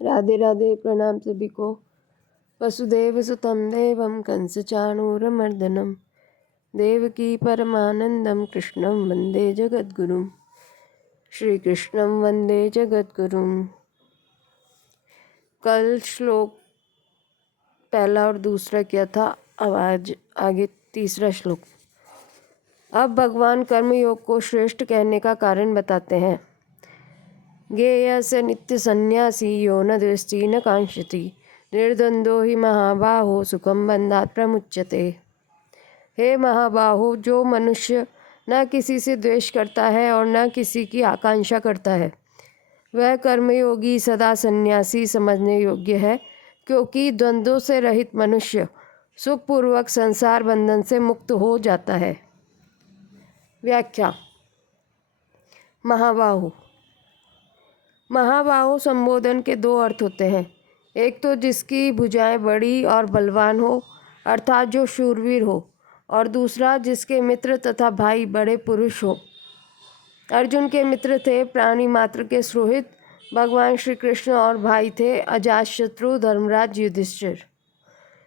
राधे राधे। प्रणाम सभी को। वसुदेव सुतं देवं कंसचाणूरमर्दनं देवकी परमानंदं कृष्णं वंदे जगद्गुरुं। श्री कृष्णं वंदे जगद्गुरुं। कल श्लोक पहला और दूसरा क्या था, अब आज आगे तीसरा श्लोक। अब भगवान कर्मयोग को श्रेष्ठ कहने का कारण बताते हैं। ज्ञेयस्य नित्य संन्यासी यो न द्वेष्टि न कांक्षति निर्द्वंद्वो ही महाबाहो सुखम बंधात् प्रमुच्यते। हे महाबाहो, जो मनुष्य न किसी से द्वेष करता है और न किसी की आकांक्षा करता है, वह कर्मयोगी सदा सन्यासी समझने योग्य है, क्योंकि द्वंद्वों से रहित मनुष्य सुखपूर्वक संसार बंधन से मुक्त हो जाता है। व्याख्या। महाबाहु। महाबाहु संबोधन के दो अर्थ होते हैं। एक तो जिसकी भुजाएं बड़ी और बलवान हो, अर्थात जो शूरवीर हो, और दूसरा जिसके मित्र तथा भाई बड़े पुरुष हो। अर्जुन के मित्र थे प्राणी मात्र के सुहृद भगवान श्री कृष्ण और भाई थे अजातशत्रु धर्मराज युधिष्ठिर।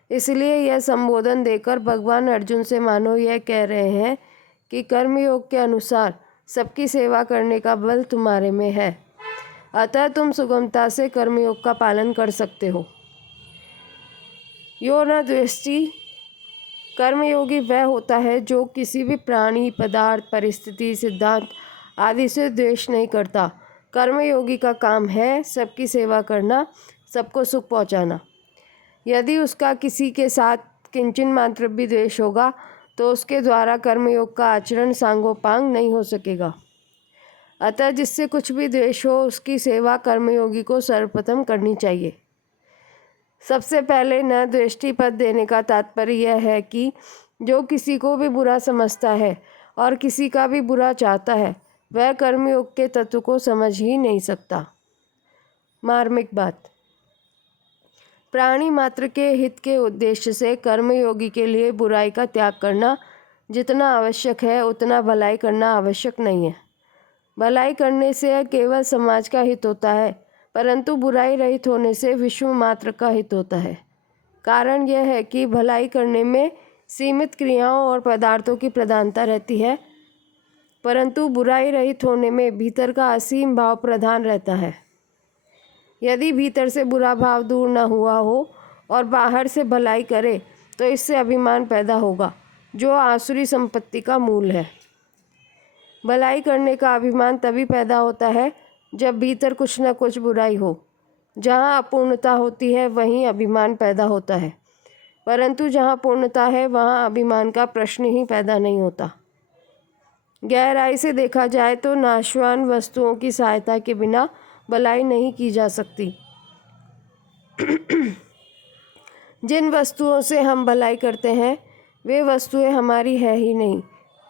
इसलिए यह संबोधन देकर भगवान अर्जुन से मानो यह कह रहे हैं कि कर्मयोग के अनुसार सबकी सेवा करने का बल तुम्हारे में है, अतः तुम सुगमता से कर्मयोग का पालन कर सकते हो। यो न द्वेष्टि। कर्मयोगी वह होता है जो किसी भी प्राणी, पदार्थ, परिस्थिति, सिद्धांत आदि से द्वेष नहीं करता। कर्मयोगी का काम है सबकी सेवा करना, सबको सुख पहुंचाना। यदि उसका किसी के साथ किंचन मात्र भी द्वेष होगा तो उसके द्वारा कर्मयोग का आचरण सांगोपांग नहीं हो सकेगा। अतः जिससे कुछ भी द्वेष हो उसकी सेवा कर्मयोगी को सर्वप्रथम करनी चाहिए। सबसे पहले न द्वेष्टि पद देने का तात्पर्य यह है कि जो किसी को भी बुरा समझता है और किसी का भी बुरा चाहता है, वह कर्मयोग के तत्व को समझ ही नहीं सकता। मार्मिक बात। प्राणी मात्र के हित के उद्देश्य से कर्मयोगी के लिए बुराई का त्याग करना जितना आवश्यक है उतना भलाई करना आवश्यक नहीं है। भलाई करने से केवल समाज का हित होता है, परंतु बुराई रहित होने से विश्व मात्र का हित होता है। कारण यह है कि भलाई करने में सीमित क्रियाओं और पदार्थों की प्रधानता रहती है, परंतु बुराई रहित होने में भीतर का असीम भाव प्रधान रहता है। यदि भीतर से बुरा भाव दूर न हुआ हो और बाहर से भलाई करे तो इससे अभिमान पैदा होगा, जो आसुरी संपत्ति का मूल है। भलाई करने का अभिमान तभी पैदा होता है जब भीतर कुछ न कुछ बुराई हो। जहाँ अपूर्णता होती है वहीं अभिमान पैदा होता है, परंतु जहाँ पूर्णता है वहाँ अभिमान का प्रश्न ही पैदा नहीं होता। गहराई से देखा जाए तो नाशवान वस्तुओं की सहायता के बिना भलाई नहीं की जा सकती। जिन वस्तुओं से हम भलाई करते हैं वे वस्तुएं हमारी है ही नहीं,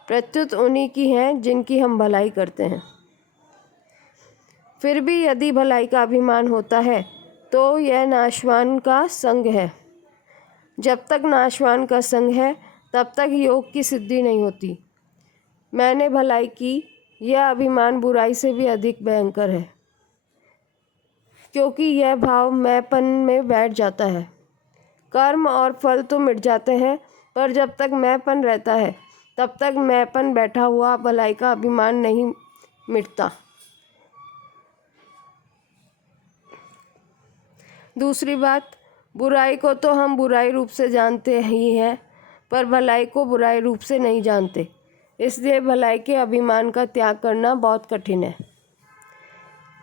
प्रत्युत उन्हीं की हैं जिनकी हम भलाई करते हैं। फिर भी यदि भलाई का अभिमान होता है तो यह नाशवान का संग है। जब तक नाशवान का संग है तब तक योग की सिद्धि नहीं होती। मैंने भलाई की, यह अभिमान बुराई से भी अधिक भयंकर है, क्योंकि यह भाव मैंपन में बैठ जाता है। कर्म और फल तो मिट जाते हैं, पर जब तक मैंपन रहता है तब तक मैंपन बैठा हुआ भलाई का अभिमान नहीं मिटता। दूसरी बात, बुराई को तो हम बुराई रूप से जानते ही हैं, पर भलाई को बुराई रूप से नहीं जानते। इसलिए भलाई के अभिमान का त्याग करना बहुत कठिन है।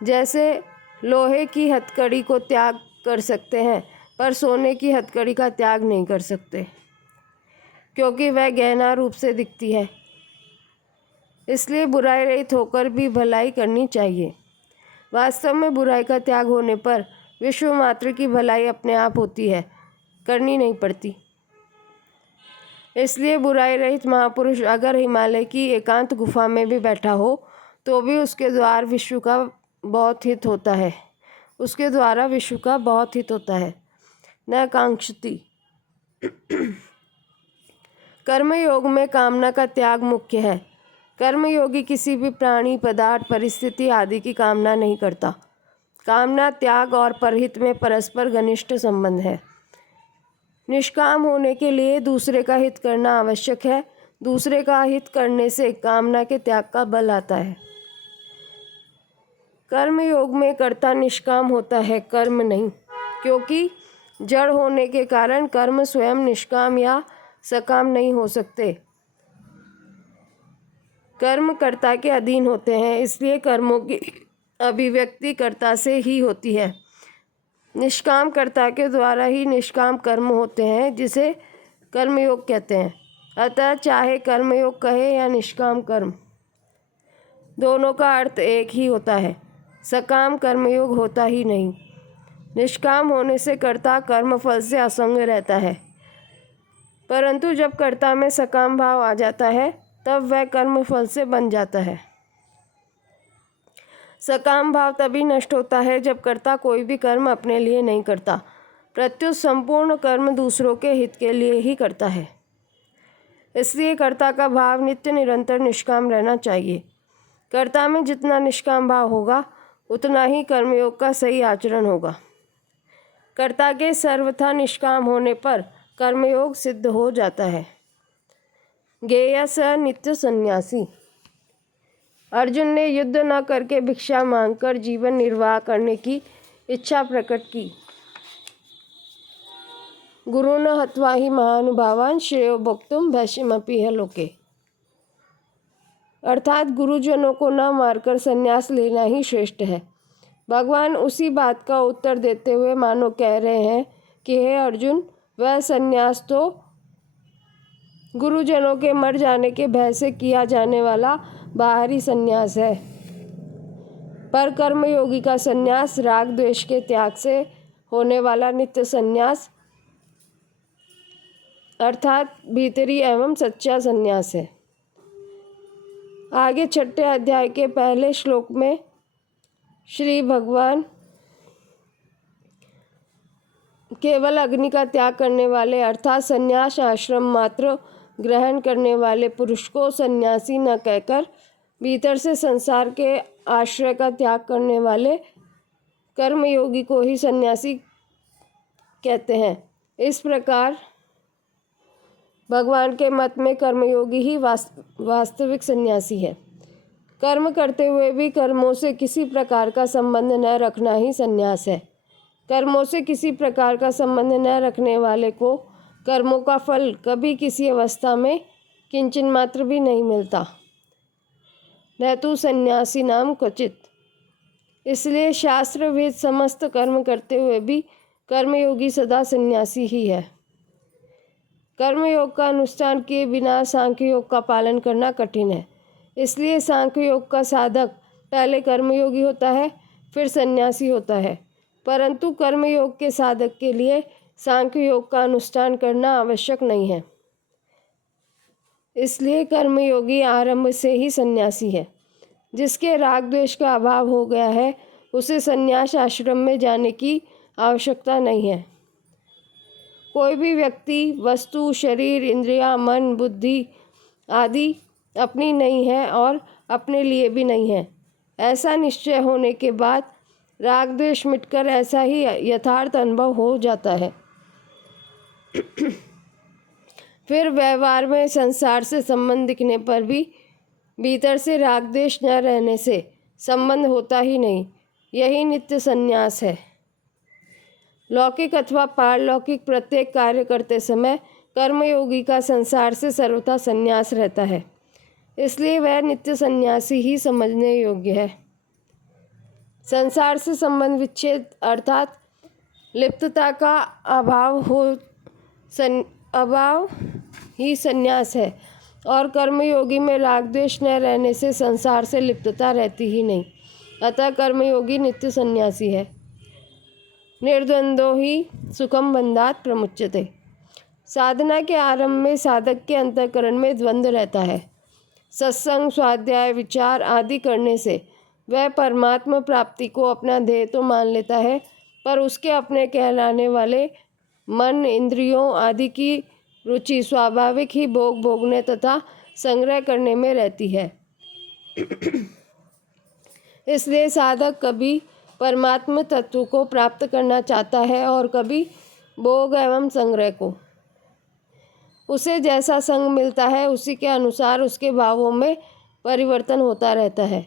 जैसे लोहे की हथकड़ी को त्याग कर सकते हैं, पर सोने की हथकड़ी का त्याग नहीं कर सकते, क्योंकि वह गहना रूप से दिखती है। इसलिए बुराई रहित होकर भी भलाई करनी चाहिए। वास्तव में बुराई का त्याग होने पर विश्व मात्र की भलाई अपने आप होती है, करनी नहीं पड़ती। इसलिए बुराई रहित महापुरुष अगर हिमालय की एकांत गुफा में भी बैठा हो तो भी उसके द्वारा विश्व का बहुत हित होता है, उसके द्वारा विश्व का बहुत हित होता है, न कांक्षति। कर्मयोग में कामना का त्याग मुख्य है। कर्मयोगी किसी भी प्राणी, पदार्थ, परिस्थिति आदि की कामना नहीं करता। कामना, त्याग और परहित में परस्पर घनिष्ठ संबंध है। निष्काम होने के लिए दूसरे का हित करना आवश्यक है। दूसरे का हित करने से कामना के त्याग का बल आता है। कर्म योग में कर्ता निष्काम होता है, कर्म नहीं, क्योंकि जड़ होने के कारण कर्म स्वयं निष्काम या सकाम नहीं हो सकते। कर्म कर्ता के अधीन होते हैं, इसलिए कर्मों की अभिव्यक्ति कर्ता से ही होती है। निष्काम कर्ता के द्वारा ही निष्काम कर्म होते हैं, जिसे कर्मयोग कहते हैं। अतः चाहे कर्मयोग कहे या निष्काम कर्म, दोनों का अर्थ एक ही होता है। सकाम कर्मयोग होता ही नहीं। निष्काम होने से कर्ता कर्मफल से असंग रहता है, परंतु जब कर्ता में सकाम भाव आ जाता है तब वह कर्मफल से बन जाता है। सकाम भाव तभी नष्ट होता है जब कर्ता कोई भी कर्म अपने लिए नहीं करता, प्रत्युत संपूर्ण कर्म दूसरों के हित के लिए ही करता है। इसलिए कर्ता का भाव नित्य निरंतर निष्काम रहना चाहिए। कर्ता में जितना निष्काम भाव होगा उतना ही कर्मयोग का सही आचरण होगा। कर्ता के सर्वथा निष्काम होने पर कर्मयोग सिद्ध हो जाता है। ज्ञेय स नित्य सन्यासी। अर्जुन ने युद्ध न करके भिक्षा मांगकर जीवन निर्वाह करने की इच्छा प्रकट की। गुरु न हत्वा ही महानुभावान श्रेयो भोक्तुम भैष्यमपि है लोके। अर्थात गुरुजनों को न मारकर संन्यास लेना ही श्रेष्ठ है। भगवान उसी बात का उत्तर देते हुए मानो कह रहे हैं कि हे अर्जुन, वह संन्यास तो गुरुजनों के मर जाने के भय से किया जाने वाला बाहरी संन्यास है, पर कर्मयोगी का संन्यास राग द्वेष के त्याग से होने वाला नित्य संन्यास अर्थात भीतरी एवं सच्चा संन्यास है। आगे 6ठे अध्याय के पहले श्लोक में श्री भगवान केवल अग्नि का त्याग करने वाले अर्थात संन्यास आश्रम मात्र ग्रहण करने वाले पुरुष को सन्यासी न कहकर भीतर से संसार के आश्रय का त्याग करने वाले कर्मयोगी को ही सन्यासी कहते हैं। इस प्रकार भगवान के मत में कर्मयोगी ही वास्तविक सन्यासी है। कर्म करते हुए भी कर्मों से किसी प्रकार का संबंध न रखना ही सन्यास है। कर्मों से किसी प्रकार का संबंध न रखने वाले को कर्मों का फल कभी किसी अवस्था में किंचन मात्र भी नहीं मिलता, न तो सन्यासी नाम क्वचित। इसलिए शास्त्र वेद समस्त कर्म करते हुए भी कर्मयोगी सदा सन्यासी ही है। कर्मयोग का अनुष्ठान किए बिना सांख्य योग का पालन करना कठिन है। इसलिए सांख्य योग का साधक पहले कर्मयोगी होता है, फिर सन्यासी होता है, परंतु कर्मयोग के साधक के लिए सांख्य योग का अनुष्ठान करना आवश्यक नहीं है। इसलिए कर्मयोगी आरंभ से ही सन्यासी है। जिसके राग द्वेष का अभाव हो गया है उसे सन्यास आश्रम में जाने की आवश्यकता नहीं है। कोई भी व्यक्ति, वस्तु, शरीर, इंद्रियां, मन, बुद्धि आदि अपनी नहीं है और अपने लिए भी नहीं है। ऐसा निश्चय होने के बाद राग द्वेष मिटकर ऐसा ही यथार्थ अनुभव हो जाता है। फिर व्यवहार में संसार से संबंध दिखने पर भी भीतर से राग द्वेष न रहने से संबंध होता ही नहीं। यही नित्य संन्यास है। लौकिक अथवा पारलौकिक प्रत्येक कार्य करते समय कर्मयोगी का संसार से सर्वथा संन्यास रहता है। इसलिए वह नित्य सन्यासी ही समझने योग्य है। संसार से संबंध विच्छेद अर्थात लिप्तता का अभाव ही संन्यास है, और कर्मयोगी में राग द्वेष न रहने से संसार से लिप्तता रहती ही नहीं। अतः कर्मयोगी नित्य सन्यासी है। निर्द्वंद्वो ही सुखम बंधात प्रमुच्यते। साधना के आरंभ में साधक के अंतःकरण में द्वंद्व रहता है। सत्संग, स्वाध्याय, विचार आदि करने से वह परमात्मा प्राप्ति को अपना ध्येय तो मान लेता है, पर उसके अपने कहलाने वाले मन, इंद्रियों आदि की रुचि स्वाभाविक ही भोग भोगने तथा संग्रह करने में रहती है। इसलिए साधक कभी परमात्म तत्व को प्राप्त करना चाहता है और कभी भोग एवं संग्रह को। उसे जैसा संग मिलता है उसी के अनुसार उसके भावों में परिवर्तन होता रहता है।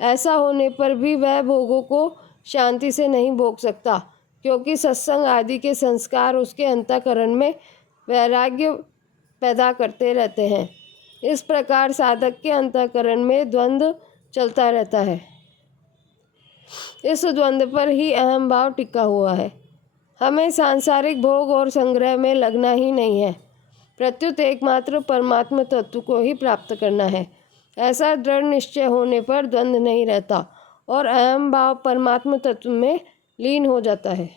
ऐसा होने पर भी वह भोगों को शांति से नहीं भोग सकता, क्योंकि सत्संग आदि के संस्कार उसके अंतःकरण में वैराग्य पैदा करते रहते हैं। इस प्रकार साधक के अंतःकरण में द्वंद्व चलता रहता है। इस द्वंद्व पर ही अहम भाव टिका हुआ है। हमें सांसारिक भोग और संग्रह में लगना ही नहीं है, प्रत्युत एकमात्र परमात्म तत्व को ही प्राप्त करना है। ऐसा दृढ़ निश्चय होने पर द्वंद्व नहीं रहता और अहम भाव परमात्म तत्व में लीन हो जाता है।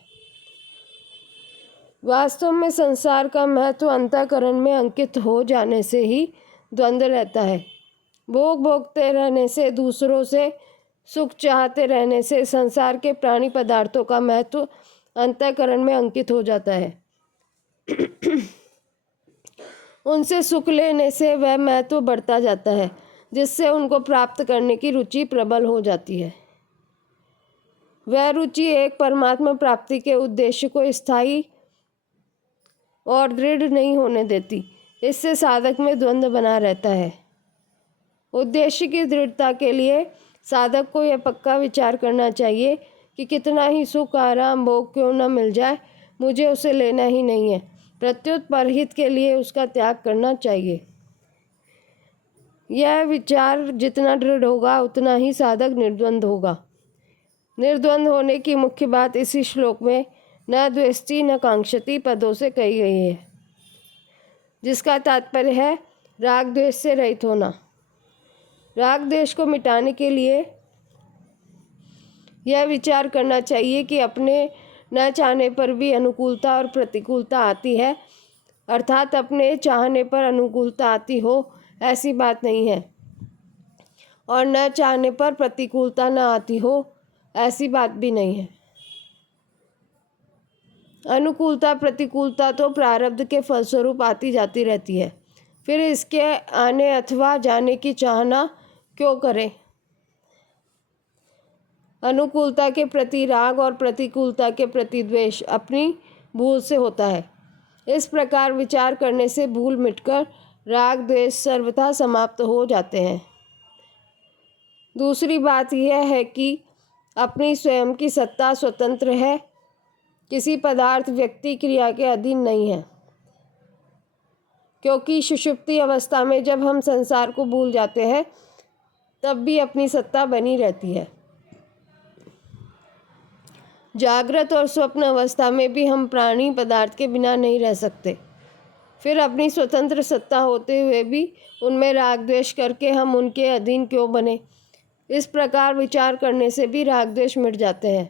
वास्तव में संसार का महत्व अंतःकरण में अंकित हो जाने से ही द्वंद्व रहता है। भोग भोगते रहने से, दूसरों से सुख चाहते रहने से संसार के प्राणी पदार्थों का महत्व अंतःकरण में अंकित हो जाता है। उनसे सुख लेने से वह महत्व बढ़ता जाता है, जिससे उनको प्राप्त करने की रुचि प्रबल हो जाती है। वह रुचि एक परमात्मा प्राप्ति के उद्देश्य को स्थायी और दृढ़ नहीं होने देती। इससे साधक में द्वंद्व बना रहता है। उद्देश्य की दृढ़ता के लिए साधक को यह पक्का विचार करना चाहिए कि कितना ही सुख आराम भोग क्यों न मिल जाए, मुझे उसे लेना ही नहीं है। प्रत्युत परहित के लिए उसका त्याग करना चाहिए। यह विचार जितना दृढ़ होगा उतना ही साधक निर्द्वंद होगा। निर्द्वंद होने की मुख्य बात इसी श्लोक में न द्वेष्टि न कांक्षति पदों से कही गई है, जिसका तात्पर्य है राग द्वेष से रहित होना। राग द्वेष को मिटाने के लिए यह विचार करना चाहिए कि अपने न चाहने पर भी अनुकूलता और प्रतिकूलता आती है, अर्थात अपने चाहने पर अनुकूलता आती हो ऐसी बात नहीं है, और न चाहने पर प्रतिकूलता न आती हो ऐसी बात भी नहीं है। अनुकूलता प्रतिकूलता तो प्रारब्ध के फलस्वरूप आती जाती रहती है, फिर इसके आने अथवा जाने की चाहना क्यों करें। अनुकूलता के प्रति राग और प्रतिकूलता के प्रति द्वेष अपनी भूल से होता है। इस प्रकार विचार करने से भूल मिटकर राग द्वेष सर्वथा समाप्त हो जाते हैं। दूसरी बात यह है कि अपनी स्वयं की सत्ता स्वतंत्र है, किसी पदार्थ व्यक्ति क्रिया के अधीन नहीं है, क्योंकि सुषुप्ति अवस्था में जब हम संसार को भूल जाते हैं तब भी अपनी सत्ता बनी रहती है। जागृत और स्वप्न अवस्था में भी हम प्राणी पदार्थ के बिना नहीं रह सकते। फिर अपनी स्वतंत्र सत्ता होते हुए भी उनमें राग द्वेष करके हम उनके अधीन क्यों बने। इस प्रकार विचार करने से भी राग द्वेष मिट जाते हैं।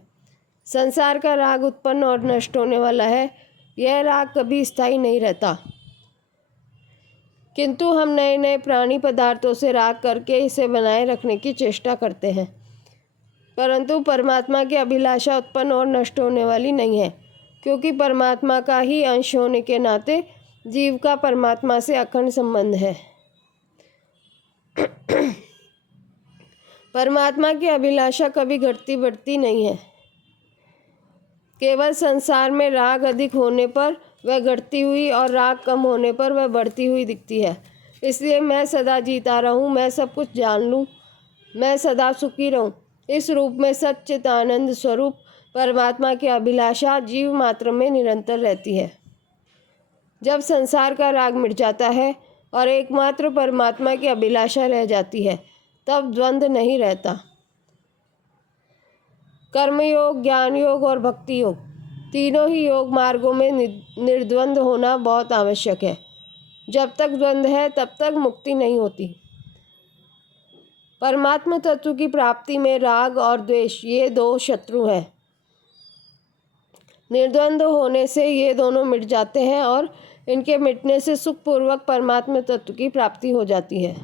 संसार का राग उत्पन्न और नष्ट होने वाला है। यह राग कभी स्थायी नहीं रहता, किंतु हम नए नए प्राणी पदार्थों से राग करके इसे बनाए रखने की चेष्टा करते हैं, परंतु परमात्मा की अभिलाषा उत्पन्न और नष्ट होने वाली नहीं है, क्योंकि परमात्मा का ही अंश होने के नाते जीव का परमात्मा से अखंड संबंध है। परमात्मा की अभिलाषा कभी घटती बढ़ती नहीं है। केवल संसार में राग अधिक होने पर वह घटती हुई और राग कम होने पर वह बढ़ती हुई दिखती है। इसलिए मैं सदा जीता रहूं, मैं सब कुछ जान लूं, मैं सदा सुखी रहूं, इस रूप में सच्चित आनंद स्वरूप परमात्मा की अभिलाषा जीव मात्र में निरंतर रहती है। जब संसार का राग मिट जाता है और एकमात्र परमात्मा की अभिलाषा रह जाती है, तब द्वंद्व नहीं रहता। कर्मयोग, ज्ञान योग और भक्ति योग, तीनों ही योग मार्गों में निर्द्वंद होना बहुत आवश्यक है। जब तक द्वंद्व है तब तक मुक्ति नहीं होती। परमात्मा तत्व की प्राप्ति में राग और द्वेष ये दो शत्रु हैं। निर्द्वंद होने से ये दोनों मिट जाते हैं और इनके मिटने से सुखपूर्वक परमात्मा तत्व की प्राप्ति हो जाती है।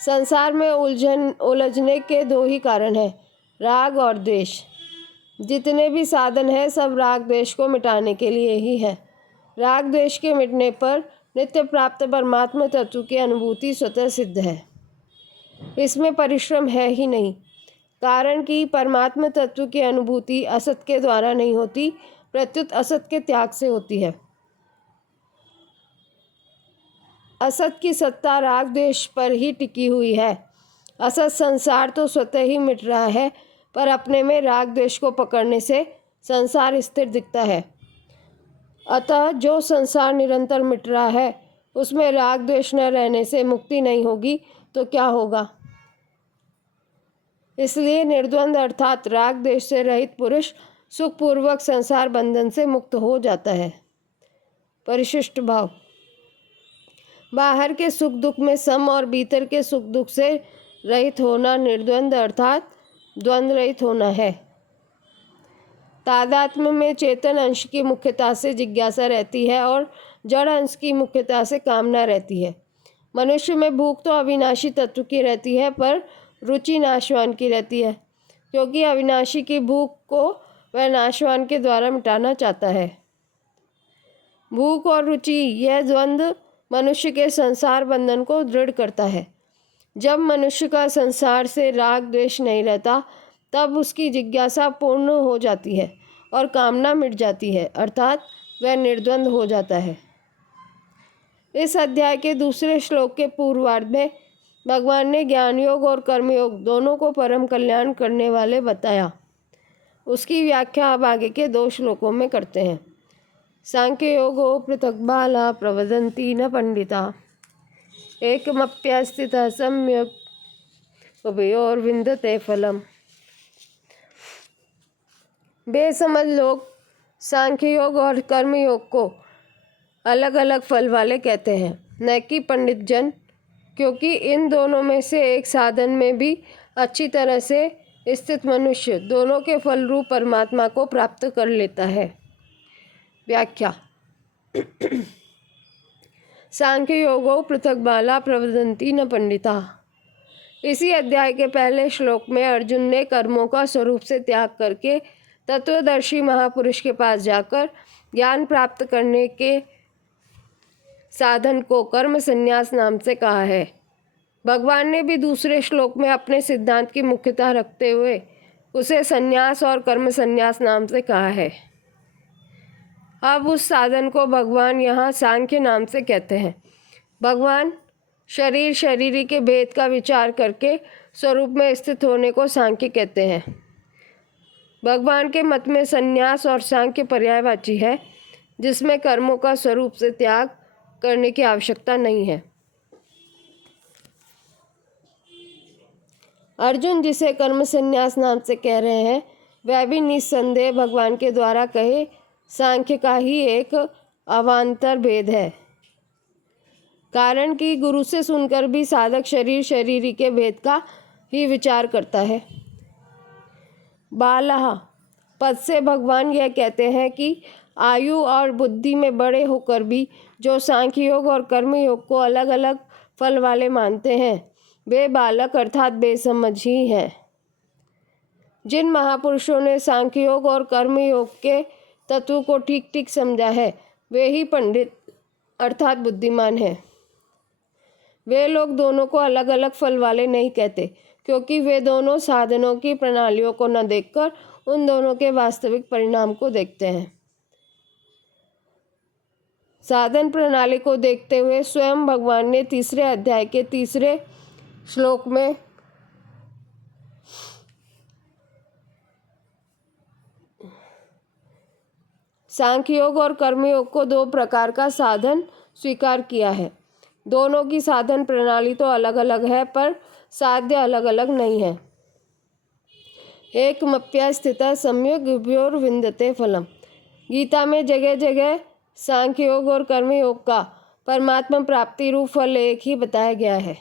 संसार में उलझने के दो ही कारण हैं, राग और द्वेष। जितने भी साधन हैं सब राग द्वेष को मिटाने के लिए ही है। राग द्वेष के मिटने पर नित्य प्राप्त परमात्मा तत्व की अनुभूति स्वतः सिद्ध है। इसमें परिश्रम है ही नहीं। कारण कि परमात्मा तत्व की अनुभूति असत के द्वारा नहीं होती, प्रत्युत असत के त्याग से होती है। असत की सत्ता राग द्वेष पर ही टिकी हुई है। असत संसार तो स्वतः ही मिट रहा है, पर अपने में राग द्वेष को पकड़ने से संसार स्थिर दिखता है। अतः जो संसार निरंतर मिट रहा है, उसमें राग द्वेष न रहने से मुक्ति नहीं होगी तो क्या होगा? इसलिए निर्द्वंद अर्थात राग द्वेष से रहित पुरुष सुखपूर्वक संसार बंधन से मुक्त हो जाता है। परिशिष्ट भाव। बाहर के सुख दुख में सम और भीतर के सुख दुख से रहित होना निर्द्वंद अर्थात द्वंद्व रहित होना है। तादात्म्य में चेतन अंश की मुख्यता से जिज्ञासा रहती है और जड़ अंश की मुख्यता से कामना रहती है। मनुष्य में भूख तो अविनाशी तत्व की रहती है, पर रुचि नाशवान की रहती है, क्योंकि अविनाशी की भूख को वह नाशवान के द्वारा मिटाना चाहता है। भूख और रुचि, यह द्वंद्व मनुष्य के संसार बंधन को दृढ़ करता है। जब मनुष्य का संसार से राग द्वेष नहीं रहता, तब उसकी जिज्ञासा पूर्ण हो जाती है और कामना मिट जाती है, अर्थात वह निर्द्वंद हो जाता है। इस अध्याय के दूसरे श्लोक के पूर्वार्ध में भगवान ने ज्ञान योग और कर्मयोग दोनों को परम कल्याण करने वाले बताया। उसकी व्याख्या अब आगे के 2 श्लोकों में करते हैं। सांख्य योगो पृथक बाला प्रवदन्ति न पंडिता एकमप्यस्थितः सम्यक् उभयोर्विन्दते फलम्। बेसमझ लोग सांख्य योग और कर्म योग को अलग अलग फल वाले कहते हैं, न कि पंडित जन, क्योंकि इन दोनों में से एक साधन में भी अच्छी तरह से स्थित मनुष्य दोनों के फल रूप परमात्मा को प्राप्त कर लेता है। व्याख्या। सांख्य योगो पृथक बाला प्रवदन्ति न पंडिता। इसी अध्याय के पहले श्लोक में अर्जुन ने कर्मों का स्वरूप से त्याग करके तत्वदर्शी महापुरुष के पास जाकर ज्ञान प्राप्त करने के साधन को कर्म संन्यास नाम से कहा है। भगवान ने भी दूसरे श्लोक में अपने सिद्धांत की मुख्यता रखते हुए उसे संन्यास और कर्म संन्यास नाम से कहा है। अब उस साधन को भगवान यहाँ सांख्य नाम से कहते हैं। भगवान शरीर शरीरी के भेद का विचार करके स्वरूप में स्थित होने को सांख्य कहते हैं। भगवान के मत में संन्यास और सांख्य पर्यायवाची है, जिसमें कर्मों का स्वरूप से त्याग करने की आवश्यकता नहीं है। अर्जुन जिसे कर्म संन्यास नाम से कह रहे हैं, वह भी निस्संदेह भगवान के द्वारा कहे सांख्य का ही एक अवान्तर भेद है। कारण कि गुरु से सुनकर भी साधक शरीर शरीरी के भेद का ही विचार करता है। बालः पद से भगवान यह कहते हैं कि आयु और बुद्धि में बड़े होकर भी जो सांख्य योग और कर्म योग को अलग अलग फल वाले मानते हैं, वे बालक अर्थात बेसमझ ही हैं। जिन महापुरुषों ने सांख्य योग और कर्म योग के तत्व को ठीक ठीक समझा है, वे ही पंडित अर्थात बुद्धिमान हैं। वे लोग दोनों को अलग अलग फल वाले नहीं कहते, क्योंकि वे दोनों साधनों की प्रणालियों को न देखकर उन दोनों के वास्तविक परिणाम को देखते हैं। साधन प्रणाली को देखते हुए स्वयं भगवान ने तीसरे अध्याय के तीसरे श्लोक में सांख्य योग और कर्मयोग को 2 प्रकार का साधन स्वीकार किया है। दोनों की साधन प्रणाली तो अलग अलग है, पर साध्य अलग अलग नहीं है। एकमप्या स्थितः सम्यक् उभयोर्विन्दते फलम्। गीता में जगह जगह सांख्य योग और कर्म योग का परमात्मा प्राप्ति रूप फल एक ही बताया गया है।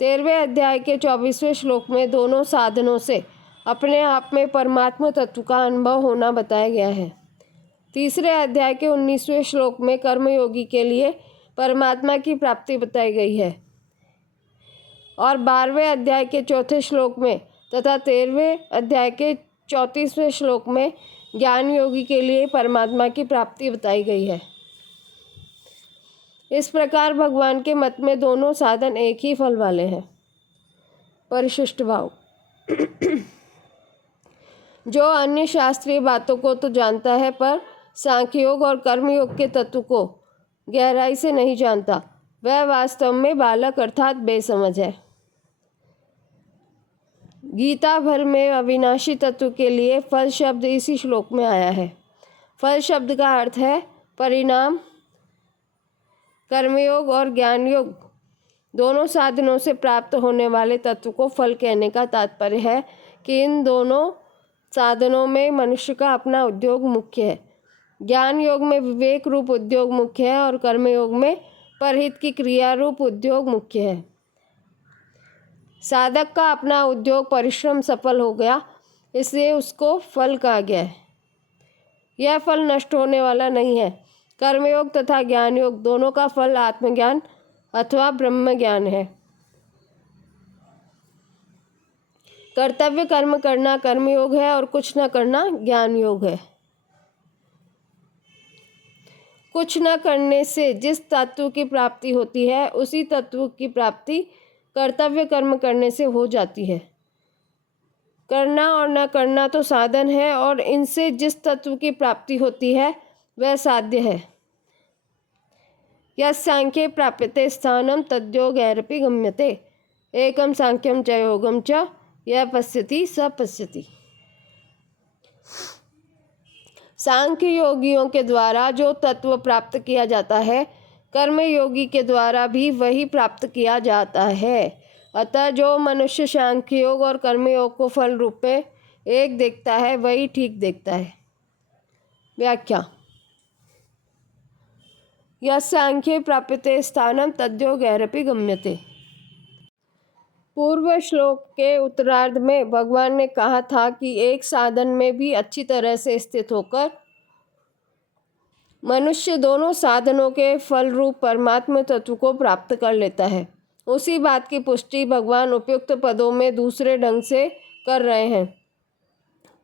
13वें अध्याय के 24वें श्लोक में दोनों साधनों से अपने आप में परमात्मा तत्व का अनुभव होना बताया गया है। तीसरे अध्याय के 19वें श्लोक में कर्मयोगी के लिए परमात्मा की प्राप्ति बताई गई है और 12वें अध्याय के 4थे श्लोक में तथा 13वें अध्याय के 34वें श्लोक में ज्ञान योगी के लिए परमात्मा की प्राप्ति बताई गई है। इस प्रकार भगवान के मत में दोनों साधन एक ही फल वाले हैं। परिशिष्ट भाव। जो अन्य शास्त्रीय बातों को तो जानता है, पर सांख्ययोग और कर्मयोग के तत्व को गहराई से नहीं जानता, वह वास्तव में बालक अर्थात बेसमझ है। गीता भर में अविनाशी तत्व के लिए फल शब्द इसी श्लोक में आया है। फल शब्द का अर्थ है परिणाम। कर्मयोग और ज्ञान योग दोनों साधनों से प्राप्त होने वाले तत्व को फल कहने का तात्पर्य है कि इन दोनों साधनों में मनुष्य का अपना उद्योग मुख्य है। ज्ञान योग में विवेक रूप उद्योग मुख्य है और कर्मयोग में परहित की क्रिया रूप उद्योग मुख्य है। साधक का अपना उद्योग परिश्रम सफल हो गया, इसलिए उसको फल कहा गया है। यह फल नष्ट होने वाला नहीं है। कर्मयोग तथा ज्ञान योग दोनों का फल आत्मज्ञान अथवा ब्रह्म ज्ञान है। कर्तव्य कर्म करना कर्मयोग है और कुछ न करना ज्ञान योग है। कुछ न करने से जिस तत्व की प्राप्ति होती है, उसी तत्व की प्राप्ति कर्तव्य कर्म करने से हो जाती है। करना और न करना तो साधन है और इनसे जिस तत्व की प्राप्ति होती है वह साध्य है। यस्यांख्ये प्राप्यते स्थानम तद्यो गैरपि गम्यते, एकम सांख्यम च योगम च यह पश्यति स पश्यति। सांख्य योगियों के द्वारा जो तत्व प्राप्त किया जाता है, कर्म योगी के द्वारा भी वही प्राप्त किया जाता है। अतः जो मनुष्य सांख्य योग और कर्मयोग को फल रूप में एक देखता है, वही ठीक देखता है। व्याख्या। यस्यांख्ये प्राप्यते स्थानम तद्यो गैरपि गम्यते। पूर्व श्लोक के उत्तरार्ध में भगवान ने कहा था कि एक साधन में भी अच्छी तरह से स्थित होकर मनुष्य दोनों साधनों के फल रूप परमात्म तत्व को प्राप्त कर लेता है। उसी बात की पुष्टि भगवान उपयुक्त पदों में दूसरे ढंग से कर रहे हैं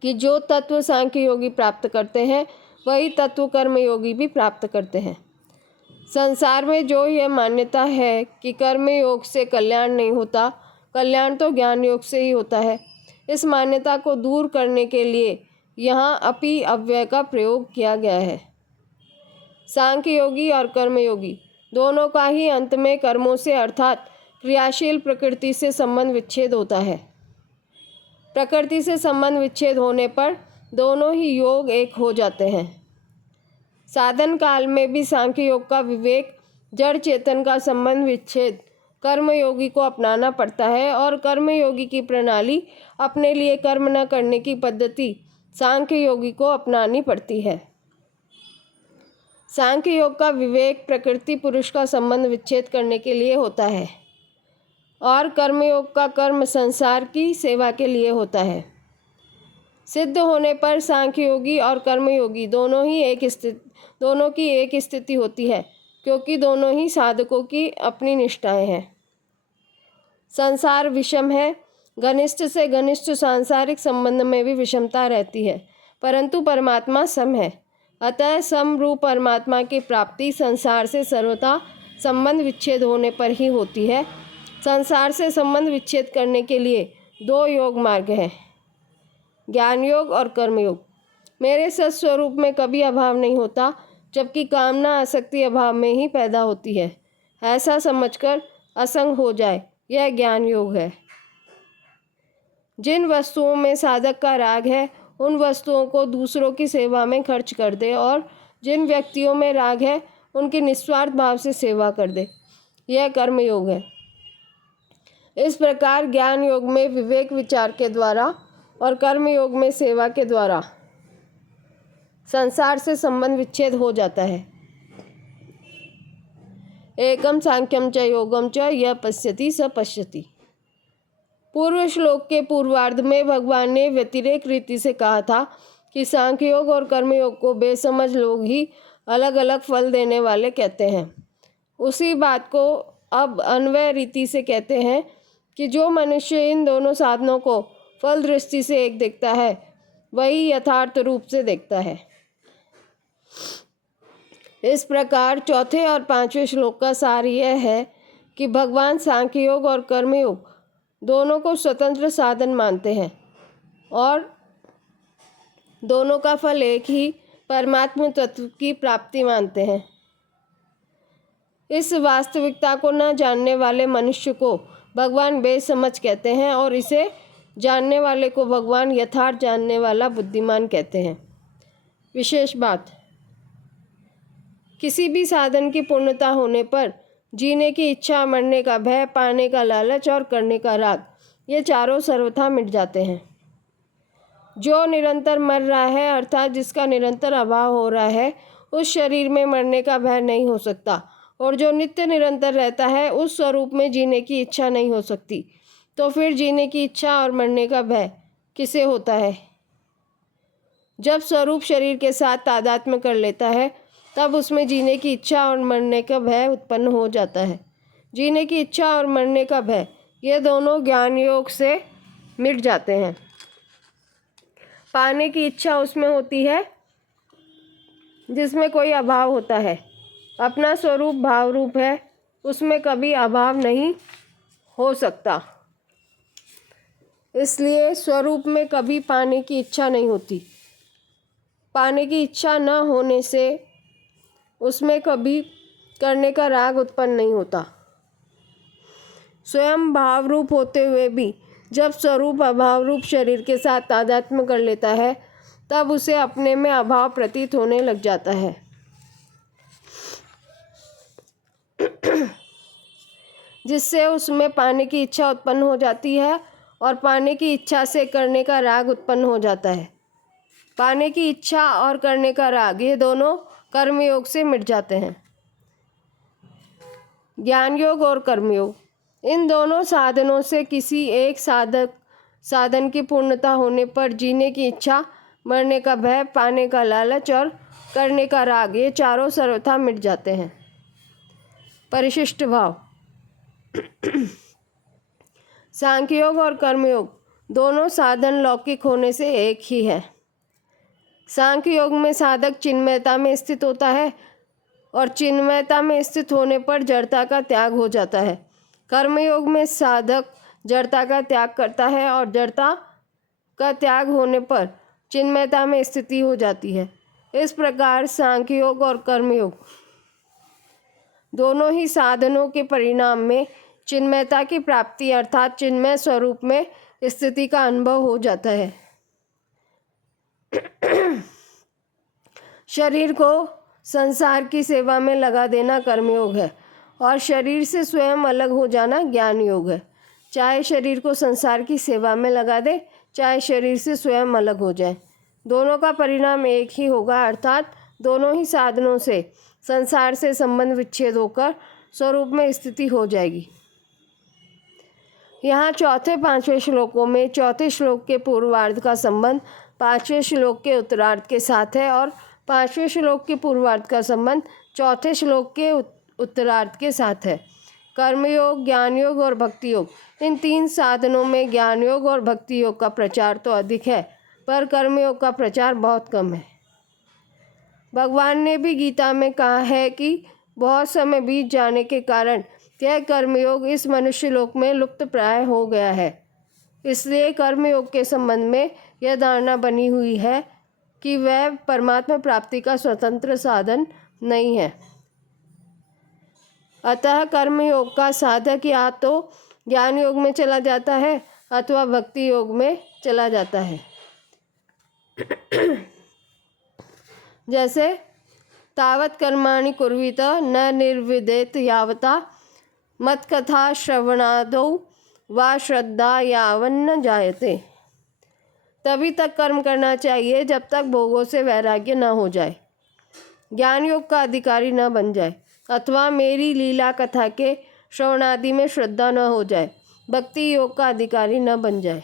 कि जो तत्व सांख्य योगी प्राप्त करते हैं, वही तत्व कर्म योगी भी प्राप्त करते हैं। संसार में जो यह मान्यता है कि कर्म योग से कल्याण नहीं होता, कल्याण तो ज्ञान योग से ही होता है, इस मान्यता को दूर करने के लिए यहाँ अपि अव्यय का प्रयोग किया गया है। सांख्य योगी और कर्म योगी दोनों का ही अंत में कर्मों से अर्थात क्रियाशील प्रकृति से संबंध विच्छेद होता है। प्रकृति से संबंध विच्छेद होने पर दोनों ही योग एक हो जाते हैं। साधन काल में भी सांख्य योग का विवेक जड़ चेतन का संबंध विच्छेद कर्म योगी को अपनाना पड़ता है और कर्म योगी की प्रणाली अपने लिए कर्म न करने की पद्धति सांख्य योगी को अपनानी पड़ती है। सांख्य योग का विवेक प्रकृति पुरुष का संबंध विच्छेद करने के लिए होता है और कर्मयोग का कर्म संसार की सेवा के लिए होता है। सिद्ध होने पर सांख्य योगी और कर्मयोगी दोनों की एक स्थिति होती है, क्योंकि दोनों ही साधकों की अपनी निष्ठाएं हैं। संसार विषम है, घनिष्ठ से घनिष्ठ सांसारिक संबंध में भी विषमता रहती है, परंतु परमात्मा सम है। अतः समरूप परमात्मा की प्राप्ति संसार से सर्वथा संबंध विच्छेद होने पर ही होती है। संसार से संबंध विच्छेद करने के लिए दो योग मार्ग हैं, ज्ञान योग और कर्म योग। मेरे सत्स्वरूप में कभी अभाव नहीं होता, जबकि कामना आसक्ति अभाव में ही पैदा होती है, ऐसा समझकर असंग हो जाए, यह ज्ञान योग है। जिन वस्तुओं में साधक का राग है, उन वस्तुओं को दूसरों की सेवा में खर्च कर दे और जिन व्यक्तियों में राग है, उनकी निस्वार्थ भाव से सेवा कर दे, यह कर्म योग है। इस प्रकार ज्ञान योग में विवेक विचार के द्वारा और कर्म योग में सेवा के द्वारा संसार से संबंध विच्छेद हो जाता है। एकम सांख्यम च योगम च यह पश्यति स पश्यति। पूर्व श्लोक के पूर्वार्ध में भगवान ने व्यतिरेक रीति से कहा था कि सांख्य योग और कर्मयोग को बेसमझ लोग ही अलग अलग फल देने वाले कहते हैं। उसी बात को अब अन्वय रीति से कहते हैं कि जो मनुष्य इन दोनों साधनों को फल दृष्टि से एक देखता है, वही यथार्थ रूप से देखता है। इस प्रकार चौथे और पांचवें श्लोक का सार यह है कि भगवान सांख्य योग और कर्मयोग दोनों को स्वतंत्र साधन मानते हैं और दोनों का फल एक ही परमात्म तत्व की प्राप्ति मानते हैं। इस वास्तविकता को न जानने वाले मनुष्य को भगवान बेसमझ कहते हैं और इसे जानने वाले को भगवान यथार्थ जानने वाला बुद्धिमान कहते हैं। विशेष बात, किसी भी साधन की पूर्णता होने पर जीने की इच्छा, मरने का भय, पाने का लालच और करने का राग, ये चारों सर्वथा मिट जाते हैं। जो निरंतर मर रहा है अर्थात जिसका निरंतर अभाव हो रहा है, उस शरीर में मरने का भय नहीं हो सकता, और जो नित्य निरंतर रहता है उस स्वरूप में जीने की इच्छा नहीं हो सकती। तो फिर जीने की इच्छा और मरने का भय किसे होता है? जब स्वरूप शरीर के साथ तादात्म्य कर लेता है तब उसमें जीने की इच्छा और मरने का भय उत्पन्न हो जाता है। जीने की इच्छा और मरने का भय ये दोनों ज्ञान योग से मिट जाते हैं। पाने की इच्छा उसमें होती है जिसमें कोई अभाव होता है। अपना स्वरूप भाव रूप है, उसमें कभी अभाव नहीं हो सकता, इसलिए स्वरूप में कभी पाने की इच्छा नहीं होती। पाने की इच्छा न होने से उसमें कभी करने का राग उत्पन्न नहीं होता। स्वयं भाव रूप होते हुए भी जब स्वरूप अभाव रूप शरीर के साथ तादात्म्य कर लेता है तब उसे अपने में अभाव प्रतीत होने लग जाता है। जिससे उसमें पाने की इच्छा उत्पन्न हो जाती है और पाने की इच्छा से करने का राग उत्पन्न हो जाता है। पाने की इच्छा और करने का राग ये दोनों कर्मयोग से मिट जाते हैं। ज्ञान योग और कर्मयोग, इन दोनों साधनों से किसी एक साधन की पूर्णता होने पर जीने की इच्छा, मरने का भय, पाने का लालच और करने का राग ये चारों सर्वथा मिट जाते हैं। परिशिष्ट भाव, सांख्य योग और कर्मयोग दोनों साधन लौकिक होने से एक ही है। सांख्य योग में साधक चिन्मयता में स्थित होता है और चिन्मयता में स्थित होने पर जड़ता का त्याग हो जाता है। कर्मयोग में साधक जड़ता का त्याग करता है और जड़ता का त्याग होने पर चिन्मयता में स्थिति हो जाती है। इस प्रकार सांख्य योग और कर्मयोग दोनों ही साधनों के परिणाम में चिन्मयता की प्राप्ति अर्थात चिन्मय स्वरूप में स्थिति का अनुभव हो जाता है। शरीर को संसार की सेवा में लगा देना कर्मयोग है और शरीर से स्वयं अलग हो जाना ज्ञान योग है। चाहे शरीर को संसार की सेवा में लगा दे, चाहे शरीर से स्वयं अलग हो जाए, दोनों का परिणाम एक ही होगा अर्थात दोनों ही साधनों से संसार से संबंध विच्छेद होकर स्वरूप में स्थिति हो जाएगी। यहाँ चौथे पांचवें श्लोकों में चौथे श्लोक के पूर्वार्ध का संबंध पांचवें श्लोक के उत्तरार्ध के साथ है और पांचवें श्लोक के पूर्वार्ध का संबंध चौथे श्लोक के उत्तरार्ध के साथ है। कर्मयोग, ज्ञान योग और भक्ति योग, इन तीन साधनों में ज्ञान योग और भक्ति योग का प्रचार तो अधिक है पर कर्मयोग का प्रचार बहुत कम है। भगवान ने भी गीता में कहा है कि बहुत समय बीत जाने के कारण यह कर्मयोग इस मनुष्य लोक में लुप्त प्राय हो गया है। इसलिए कर्मयोग के संबंध में यह धारणा बनी हुई है कि वह परमात्मा प्राप्ति का स्वतंत्र साधन नहीं है। अतः कर्मयोग का साधक या तो ज्ञान योग में चला जाता है अथवा भक्ति योग में चला जाता है। जैसे तावत कर्माणि कुर्वीत न निर्विदेत यावता मत्कथा श्रवणादौ वा श्रद्धा यावन्न जायते। तभी तक कर्म करना चाहिए जब तक भोगों से वैराग्य न हो जाए, ज्ञान योग का अधिकारी न बन जाए अथवा मेरी लीला कथा के श्रवणादि में श्रद्धा न हो जाए, भक्ति योग का अधिकारी न बन जाए।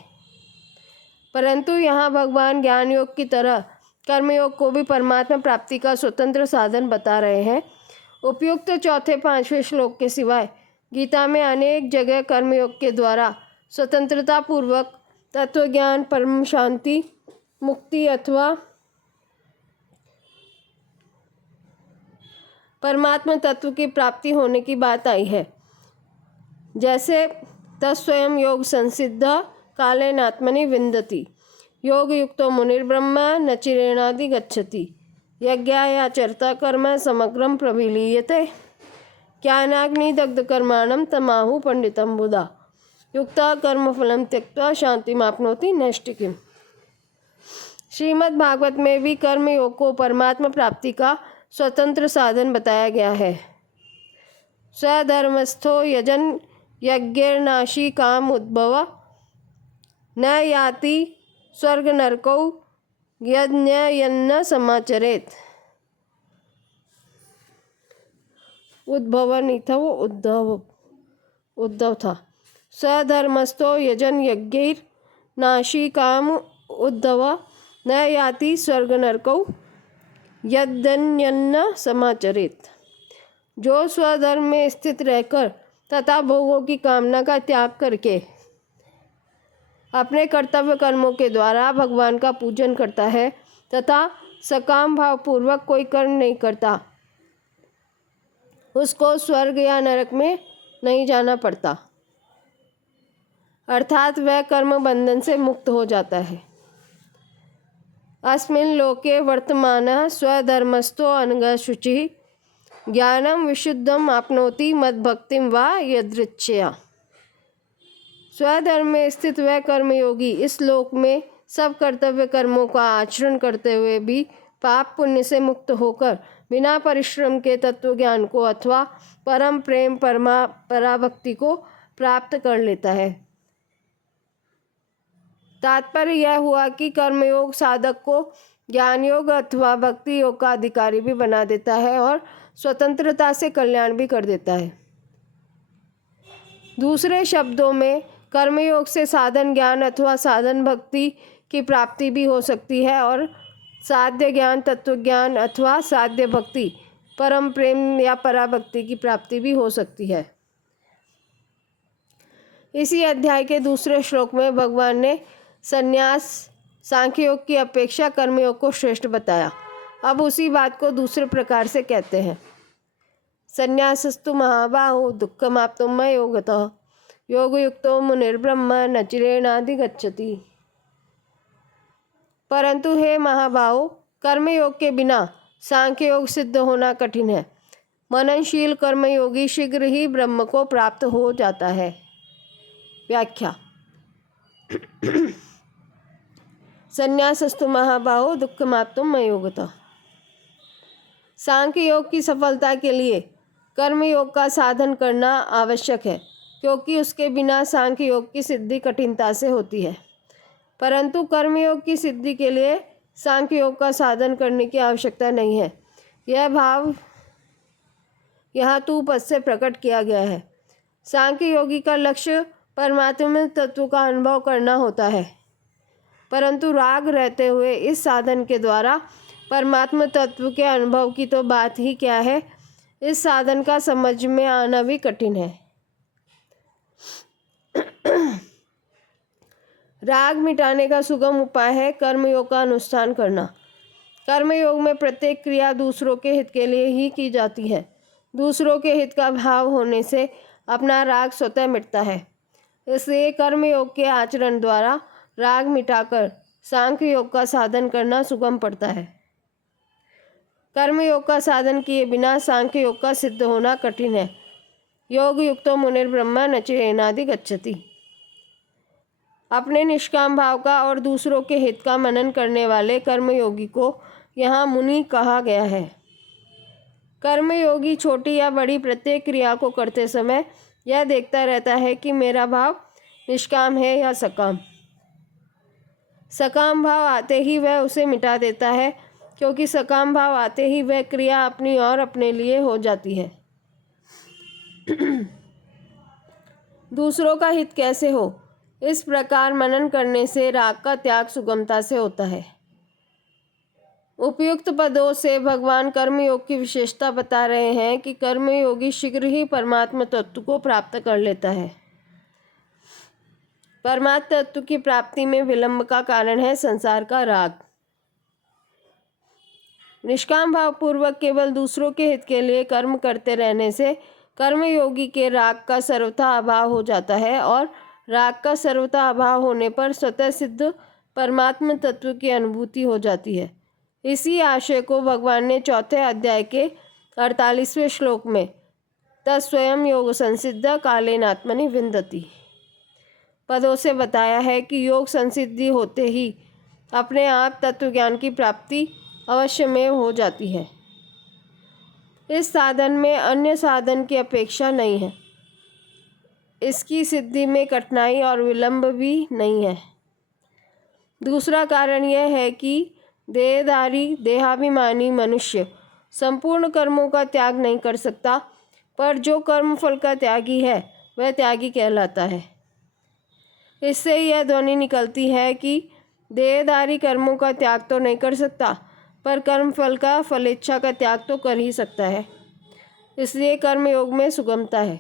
परंतु यहाँ भगवान ज्ञान योग की तरह कर्मयोग को भी परमात्मा प्राप्ति का स्वतंत्र साधन बता रहे हैं। उपयुक्त चौथे पांचवें श्लोक के सिवाय गीता में अनेक जगह कर्मयोग के द्वारा स्वतंत्रता पूर्वक तत्वज्ञान, परम शांति, मुक्ति अथवा परमात्मा तत्व की प्राप्ति होने की बात आई है। जैसे तत्स्वयं योग संसिद्ध कालेनात्मनि विन्दति। योगयुक्तो मुनिर्ब्रह्म न चिरेणादि गच्छति। यज्ञायाचरता कर्म समग्रं प्रविलीयते। ज्ञानाग्निदग्धकर्माणं तमाहु पंडितं बुधा। युक्ता कर्मफलं त्यक्त्वा शांतिमाप्नोति नैष्ठिकीम्। श्रीमद् भागवत में भी कर्म योग को परमात्मा प्राप्ति का स्वतंत्र साधन बताया गया है। स्वधर्मस्थो यजन यज्ञर्नाशी काम उद्भव न याति स्वर्ग नरकौ यज्ञयन्न समाचरेत। उद्भव नहीं था, वो उद्धव था। स्वधर्मस्थो यजन यज्ञैर नाशी काम उद्धव न याति स्वर्ग नरकौ यज्ञयन्न समाचरेत। जो स्वधर्म में स्थित रहकर तथा भोगों की कामना का त्याग करके अपने कर्तव्य कर्मों के द्वारा भगवान का पूजन करता है तथा सकाम भाव पूर्वक कोई कर्म नहीं करता, उसको स्वर्ग या नरक में नहीं जाना पड़ता, अर्थात वह कर्म बंधन से मुक्त हो जाता है। अस्मिन् लोके वर्तमानः स्वधर्मस्थो अनघः शुचिः ज्ञानम विशुद्धम आपनोति मद्भक्तिम वा यदृच्छया। स्वधर्म में स्थित वह कर्मयोगी इस लोक में सब कर्तव्य कर्मों का आचरण करते हुए भी पाप पुण्य से मुक्त होकर बिना परिश्रम के तत्व ज्ञान को अथवा परम प्रेम पराभक्ति को प्राप्त कर लेता है। तात्पर्य यह हुआ कि कर्मयोग साधक को ज्ञान योग अथवा भक्ति योग का अधिकारी भी बना देता है और स्वतंत्रता से कल्याण भी कर देता है। दूसरे शब्दों में कर्मयोग से साधन ज्ञान अथवा साधन भक्ति की प्राप्ति भी हो सकती है और साध्य ज्ञान तत्व ज्ञान अथवा साध्य भक्ति परम प्रेम या पराभक्ति की प्राप्ति भी हो सकती है। इसी अध्याय के दूसरे श्लोक में भगवान ने संन्यास सांख्य योग की अपेक्षा कर्मयोग को श्रेष्ठ बताया। अब उसी बात को दूसरे प्रकार से कहते हैं। संन्यासस्तु महाबाहो दुःखमाप्तुं योगतः योगयुक्तो मुनिर्ब्रह्म न चिरेणादि गच्छति। परंतु हे महाबाहो, कर्मयोग के बिना सांख्य योग सिद्ध होना कठिन है। मननशील कर्मयोगी शीघ्र ही ब्रह्म को प्राप्त हो जाता है। व्याख्या। संन्यासस्तु महाबाहो दुःखमाप्तुं योगतः। सांख्य योग की सफलता के लिए कर्मयोग का साधन करना आवश्यक है, क्योंकि उसके बिना सांख्य योग की सिद्धि कठिनता से होती है। परंतु कर्मयोग की सिद्धि के लिए सांख्य योग का साधन करने की आवश्यकता नहीं है। यह भाव यहाँ तू पद से प्रकट किया गया है। सांख्य योगी का लक्ष्य परमात्मा तत्व का अनुभव करना होता है, परंतु राग रहते हुए इस साधन के द्वारा परमात्मा तत्व के अनुभव की तो बात ही क्या है, इस साधन का समझ में आना भी कठिन है। राग मिटाने का सुगम उपाय है कर्मयोग का अनुष्ठान करना। कर्मयोग में प्रत्येक क्रिया दूसरों के हित के लिए ही की जाती है। दूसरों के हित का भाव होने से अपना राग स्वतः मिटता है। इसलिए कर्मयोग के आचरण द्वारा राग मिटाकर सांख्य योग का साधन करना सुगम पड़ता है। कर्मयोग का साधन किए बिना सांख्य योग का सिद्ध होना कठिन है। योग युक्तो मुनिर्ब्रह्म न चिरेणादि गच्छति। अपने निष्काम भाव का और दूसरों के हित का मनन करने वाले कर्मयोगी को यहाँ मुनि कहा गया है। कर्मयोगी छोटी या बड़ी प्रत्येक क्रिया को करते समय यह देखता रहता है कि मेरा भाव निष्काम है या सकाम। सकाम भाव आते ही वह उसे मिटा देता है, क्योंकि सकाम भाव आते ही वह क्रिया अपनी और अपने लिए हो जाती है। दूसरों का हित कैसे हो, इस प्रकार मनन करने से राग का त्याग सुगमता से होता है। उपयुक्त पदों से भगवान कर्मयोग की विशेषता बता रहे हैं कि कर्मयोगी शीघ्र ही परमात्मा तत्व को प्राप्त कर लेता है। परमात्मा तत्व की प्राप्ति में विलंब का कारण है संसार का राग। निष्काम भाव पूर्वक केवल दूसरों के हित के लिए कर्म करते रहने से कर्मयोगी के राग का सर्वथा अभाव हो जाता है और राग का सर्वथा अभाव होने पर स्वतः सिद्ध परमात्म तत्व की अनुभूति हो जाती है। इसी आशय को भगवान ने चौथे अध्याय के 48वें श्लोक में तत्स्वयं योग संसिद्ध कालेनात्मनि विन्दति पदों से बताया है कि योग संसिद्धि होते ही अपने आप तत्वज्ञान की प्राप्ति अवश्यमेव हो जाती है। इस साधन में अन्य साधन की अपेक्षा नहीं है। इसकी सिद्धि में कठिनाई और विलंब भी नहीं है। दूसरा कारण यह है कि देहधारी देहाभिमानी मनुष्य संपूर्ण कर्मों का त्याग नहीं कर सकता, पर जो कर्मफल का त्यागी है वह त्यागी कहलाता है। इससे यह ध्वनि निकलती है कि देहधारी कर्मों का त्याग तो नहीं कर सकता, पर कर्मफल का फलेच्छा का त्याग तो कर ही सकता है। इसलिए कर्मयोग में सुगमता है।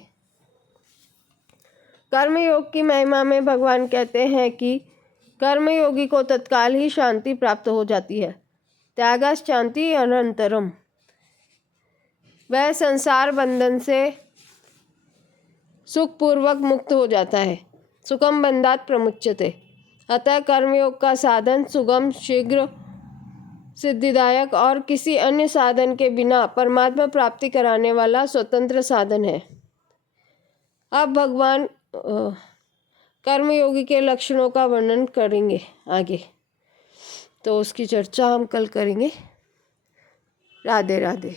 कर्मयोग की महिमा में भगवान कहते हैं कि कर्मयोगी को तत्काल ही शांति प्राप्त हो जाती है। त्यागाश्चान्ति अनंतरम। वह संसार बंधन से सुखपूर्वक मुक्त हो जाता है। सुखम बंधात प्रमुच्यते। अतः कर्मयोग का साधन सुगम, शीघ्र, सिद्धिदायक और किसी अन्य साधन के बिना परमात्मा प्राप्ति कराने वाला स्वतंत्र साधन है। अब भगवान कर्मयोगी के लक्षणों का वर्णन करेंगे आगे, तो उसकी चर्चा हम कल करेंगे। राधे राधे।